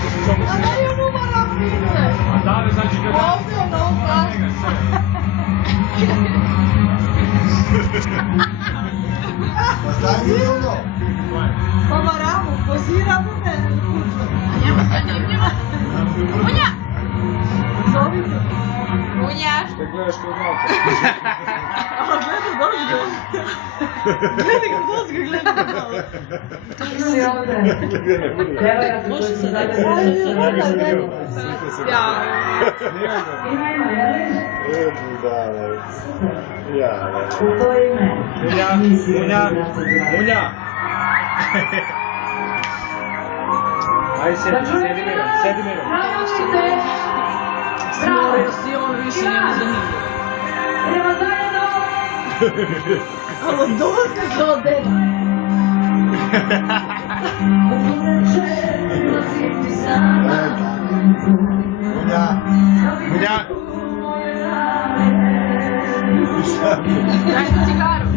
Ma dai un numero a mille! Ma dai, esagerato! Ovvio, no, Ma stai dicendo? Ma Ramo, così Ramo bene. Munja! Zovite. Munjaš! Te gledaš kroz auto. A gleda dozgo. Gleda ga dozgo, gleda ga dole. Može se da ja. Munja! Ajde, sedi mirom. Si on više nije zanimljivo. Alo, dozgo kao deda. Munja! Daj mi cigaru!